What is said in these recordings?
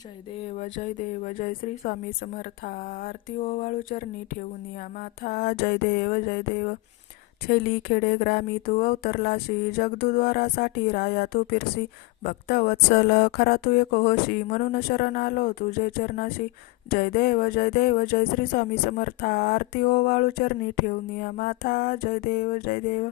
जय देव जय श्री स्वामी समर्था। आरती ओवाळू चरणी ठेवून या माथा। जय देव छेली खेडे ग्रामी तू अवतरलाशी, जगदुद्वारासाठी राया तू फिरसी। भक्त वत्सल खरा तू एक होशी, म्हणून शरण आलो तुझे चरणाशी। जय देव जय श्री स्वामी समर्था। आरती ओवाळू चरणी ठेवून या माथा। जय देव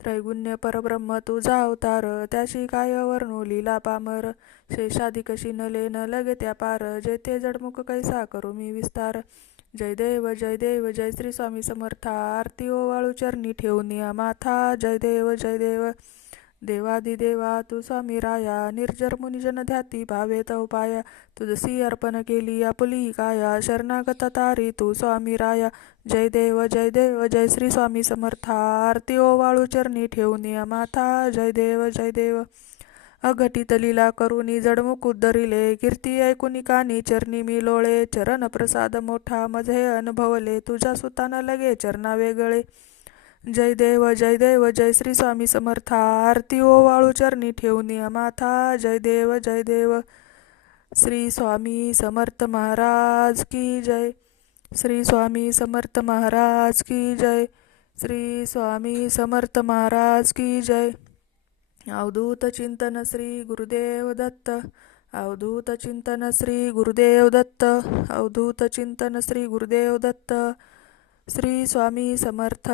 त्रैगुण्य परब्रह्म तुझा अवतार, त्याशी काय वर्णू लीला पामर। शेषाधिक शिनले न लगे त्या पार, जेथे जडमुख कैसा करू मी विस्तार। जय देव जय श्री स्वामी समर्था। आरती ओवाळू चरणी ठेवून या माथा। जय देव देवादिदेवा तू स्वामी राया, निर्जर मुनिजन ध्याती भावे तव पाया। तुझसी अर्पण केली आपुली काया, शरणागत तारी तू स्वामी राया। जय देव जय श्री स्वामी समर्था। आरती ओवाळू चरणी ठेवून या माथा। जय देव अघटित लीला करुनी जडमुख उद्धरिले, कीर्ती ऐकुनी कानी चरणी मी लोळे। चरण प्रसाद मोठा मझे अनुभवले, तुझ्या सुताना लगे चरणा वेगळे। जय देव जय श्री स्वामी समर्था। आरती ओवाळू चरणी ठेवून या माथा। जय देव श्री स्वामी समर्थ महाराज की जय। श्री स्वामी समर्थ महाराज की जय। श्री स्वामी समर्थ महाराज की जय। अवधूत चिंतन श्री गुरुदेव दत्त। अवधूत चिंतन श्री गुरुदेव दत्त। अवधूत चिंतन श्री गुरुदेव दत्त। श्री स्वामी समर्थ।